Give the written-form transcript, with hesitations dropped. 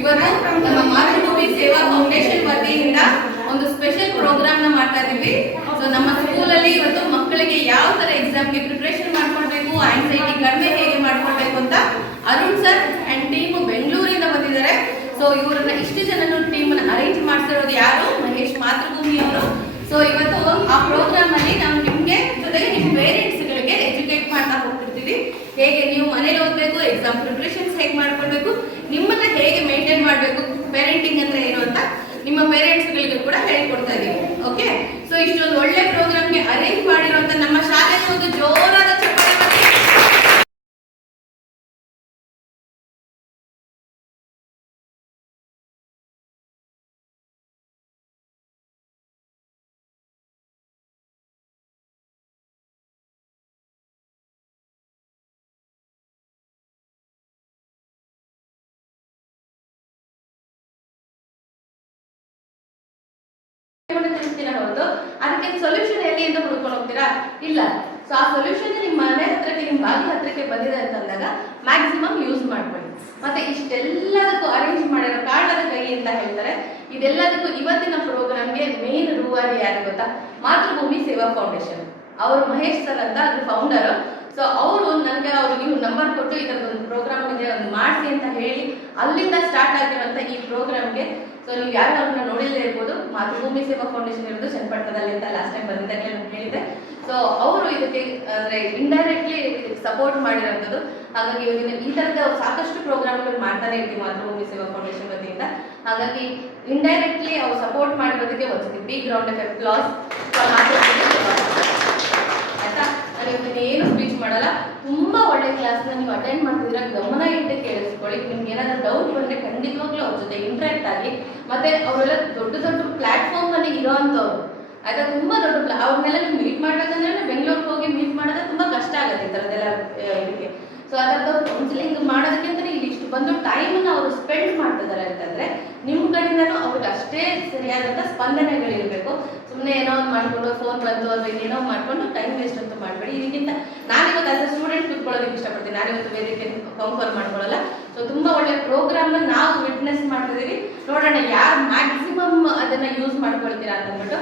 ಇವತ್ತು ನಮ್ಮ ಮಾತೃಭೂಮಿ ಸೇವಾ ಫೌಂಡೇಶನ್ ವತಿಯಿಂದ ಒಂದು ಸ್ಪೆಷಲ್ ಪ್ರೋಗ್ರಾಮ್ ನ ಮಾಡ್ತಾ ಇದೀವಿ. ಸೊ ನಮ್ಮ ಸ್ಕೂಲಲ್ಲಿ ಇವತ್ತು ಮಕ್ಕಳಿಗೆ ಯಾವ ತರ ಎಕ್ಸಾಮ್ಗೆ ಪ್ರಿಪರೇಷನ್ ಮಾಡ್ಕೊಳ್ಬೇಕು, ಆಂಗ್ಸೈಟಿ ಕಡಿಮೆ ಹೇಗೆ ಮಾಡ್ಕೊಳ್ಬೇಕು ಅಂತ ಅರುಣ್ ಸರ್ ಅಂಡ್ ಟೀಮ್ ಬೆಂಗಳೂರಿಂದ ಬಂದಿದ್ದಾರೆ. ಸೊ ಇವರನ್ನ ಇಷ್ಟು ಜನನ ಟೀಮ್ ಅರೇಂಜ್ ಮಾಡ್ತಿರೋದು ಯಾರು? ಮಹೇಶ್ ಮಾತೃಭೂಮಿ ಅವರು. ಸೊ ಇವತ್ತು ಆ ಪ್ರೋಗ್ರಾಮ್ ಅಲ್ಲಿ ನಾವು ನಿಮ್ಗೆ ಜೊತೆಗೆ ನಿಮ್ಮ ಪೇರೆಂಟ್ಸ್ ಗಳಿಗೆ ಎಜುಕೇಟ್ ಮಾಡ್ತಾ ಹೋಗ್ತಿರ್ತೀವಿ. ಹೇಗೆ ನೀವು ಮನೇಲಿ ಓದಬೇಕು, ಎಕ್ಸಾಮ್ ಪ್ರಿಪರೇಷನ್ಸ್ ಹೇಗೆ ಮಾಡ್ಕೊಳ್ಬೇಕು, ನಿಮ್ಮನ್ನ ಹೇಗೆ ಮೇಂಟೈನ್ ಮಾಡಬೇಕು, ಪೇರೆಂಟಿಂಗ್ ಅಂದ್ರೆ ಏನು ಅಂತ ನಿಮ್ಮ ಪೇರೆಂಟ್ಸ್ ಗಳಿಗೆ ಕೂಡ ಹೇಳಿಕೊಡ್ತಾ ಇದೀವಿ. ಓಕೆ, ಸೊ ಇಷ್ಟೊಂದು ಒಳ್ಳೆ ಪ್ರೋಗ್ರಾಮ್ಗೆ ಅರೇಂಜ್ ಮಾಡಿರುವಂತ ನಮ್ಮ ಶಾಲೆಗೆ ಒಂದು ಜೋರಾದ ಚಪ್ಪಾಳೆ ಮಾಡಿ. ಹೊರತು ಅದಕ್ಕೆ ಸೊಲ್ಯೂಷನ್ ಎಲ್ಲಿ ಅಂತ ಹುಡ್ಕೊಂಡು ಹೋಗ್ತೀರಾ? ಇಲ್ಲ. ಸೊ ಆ ಸೊಲ್ಯೂಷನ್ ನಿಮ್ಮ ಮನೆ ಹತ್ರಕ್ಕೆ, ನಿಮ್ಮ ಬಾಗಿಲ ಹತ್ರಕ್ಕೆ ಬಂದಿದೆ ಅಂತಂದಾಗ ಮ್ಯಾಕ್ಸಿಮಮ್ ಯೂಸ್ ಮಾಡ್ಕೊಳ್ಳಿ. ಮತ್ತೆ ಇಷ್ಟೆಲ್ಲದಕ್ಕೂ ಅರೇಂಜ್ ಮಾಡಿರೋ ಕಾರಣದ ಕೈ ಅಂತ ಹೇಳ್ತಾರೆ. ಇದೆಲ್ಲದಕ್ಕೂ ಇವತ್ತಿನ ಪ್ರೋಗ್ರಾಮ್ಗೆ ಮೇನ್ ರೂವಾರಿ ಯಾರು ಗೊತ್ತಾ? ಮಾತೃಭೂಮಿ ಸೇವಾ ಫೌಂಡೇಶನ್. ಅವರು ಮಹೇಶ್ ಸರ್ ಅಂತ ಅದ್ರ ಫೌಂಡರ್. ಸೊ ಅವರು ನನಗೆ ಅವ್ರಿಗೆ ನಂಬರ್ ಕೊಟ್ಟು ಇದೊಂದು ಪ್ರೋಗ್ರಾಮ್ ಇದೆ, ಒಂದು ಮಾಡಿಸಿ ಅಂತ ಹೇಳಿ ಅಲ್ಲಿಂದ ಸ್ಟಾರ್ಟ್ ಆಗಿರುವಂತ ಈ ಪ್ರೋಗ್ರಾಮ್ಗೆ ಸೊ ನೀವು ಯಾರು ಅವ್ರನ್ನ ನೋಡಿಲ್ಲದೆ ಇರ್ಬೋದು. ಮಾತೃಭೂಮಿ ಸೇವಾ ಫೌಂಡೇಶನ್ ಇರೋದು ಚನ್ನಪಟ್ಟಣದಲ್ಲಿ ಅಂತ ಲಾಸ್ಟ್ ಟೈಮ್ ಬಂದಿದ್ದಾಗಲೇ ನಾನು ಹೇಳಿದ್ದೆ. ಸೊ ಅವರು ಇದಕ್ಕೆ ಅಂದ್ರೆ ಇಂಡೈರೆಕ್ಟ್ಲಿ ಸಪೋರ್ಟ್ ಮಾಡಿರೋಂಥದ್ದು. ಹಾಗಾಗಿ ಇವಾಗ ಈ ತರದ ಸಾಕಷ್ಟು ಪ್ರೋಗ್ರಾಮ್ಗಳು ಮಾಡ್ತಾನೆ ಇರ್ತೀವಿ ಮಾತೃಭೂಮಿ ಸೇವಾ ಫೌಂಡೇಶನ್ ವತಿಯಿಂದ. ಹಾಗಾಗಿ ಇಂಡೈರೆಕ್ಟ್ಲಿ ಅವ್ರು ಸಪೋರ್ಟ್ ಮಾಡಿರೋದಕ್ಕೆ ಒಂದು ಬಿಗ್ ರೌಂಡ್ ಆಫ್ ಅಪ್ಲಾಸ್. ಆಯ್ತಾ? ನಾನು ಏನು ಸ್ಪೀಚ್ ಮಾಡಲ್ಲ. ತುಂಬಾ ಒಳ್ಳೆ ಕ್ಲಾಸ್ನ ನೀವು ಅಟೆಂಡ್ ಮಾಡ್ತಿದ್ದೀರಾ, ಗಮನ ಇಟ್ಟು ಕೇಳಿಸ್ಕೊಳ್ಳಿ. ನಿಮ್ಗೆ ಏನಾದ್ರು ಡೌಟ್ ಬಂದ್ರೆ ಖಂಡಿತವಾಗ್ಲೂ ಅವ್ರ ಜೊತೆ ಇಂಟ್ರಾಕ್ಟ್ ಆಗಿ. ಮತ್ತೆ ಅವರೆಲ್ಲ ದೊಡ್ಡ ದೊಡ್ಡ ಪ್ಲಾಟ್ಫಾರ್ಮ್ ಅಲ್ಲಿ ಇರೋಂಥವ್ರು. ಆಯ್ತಾ? ತುಂಬಾ ದೊಡ್ಡ ಅವ್ರನ್ನೆಲ್ಲ ನೀವು ಮೀಟ್ ಮಾಡ್ಬೇಕಂದ್ರೆ ಬೆಂಗಳೂರಿಗೆ ಹೋಗಿ ಮೀಟ್ ಮಾಡೋದು ತುಂಬಾ ಕಷ್ಟ ಆಗುತ್ತೆ ಈ ಥರದ್ದೆಲ್ಲ ಇದಕ್ಕೆ. ಸೊ ಅದರದ್ದು ಕೌನ್ಸಿಲಿಂಗ್ ಮಾಡೋದಕ್ಕಿಂತ ಇಲ್ಲಿ ಇಷ್ಟು ಬಂದು ಟೈಮನ್ನು ಅವರು ಸ್ಪೆಂಡ್ ಮಾಡ್ತಿದ್ದಾರೆ ಅಂತಂದ್ರೆ ನಿಮ್ಮ ಕಡೆಯಿಂದನೂ ಅವ್ರಿಗೆ ಅಷ್ಟೇ ಸರಿಯಾದಂಥ ಸ್ಪಂದನೆಗಳಿರಬೇಕು. ಸುಮ್ಮನೆ ಏನೋ ಒಂದು ಮಾಡ್ಕೊಂಡು ಫೋನ್ ಬಂದು ಅಥವಾ ಏನೋ ಮಾಡ್ಕೊಂಡು ಟೈಮ್ ವೇಸ್ಟ್ ಅಂತೂ ಮಾಡಬೇಡಿ. ಇದಕ್ಕಿಂತ ನಾನಿವತ್ತು ಆಸ್ ಎ ಸ್ಟೂಡೆಂಟ್ ಕೂತ್ಕೊಳ್ಳೋದಕ್ಕೆ ಇಷ್ಟಪಡ್ತೀನಿ. ನಾನಿವತ್ತು ವೇದಿಕೆ ಕಂಫರ್ಟ್ ಮಾಡ್ಕೊಳ್ಳಲ್ಲ. ಸೊ ತುಂಬಾ ಒಳ್ಳೆ ಪ್ರೋಗ್ರಾಮ್ನ ನಾವು ವಿಟ್ನೆಸ್ ಮಾಡ್ತಿದ್ದೀವಿ. ನೋಡೋಣ ಯಾರು ಮ್ಯಾಕ್ಸಿಮಮ್ ಅದನ್ನ ಯೂಸ್ ಮಾಡ್ಕೊಳ್ತೀರಾ ಅಂತ ಅಂದ್ಬಿಟ್ಟು.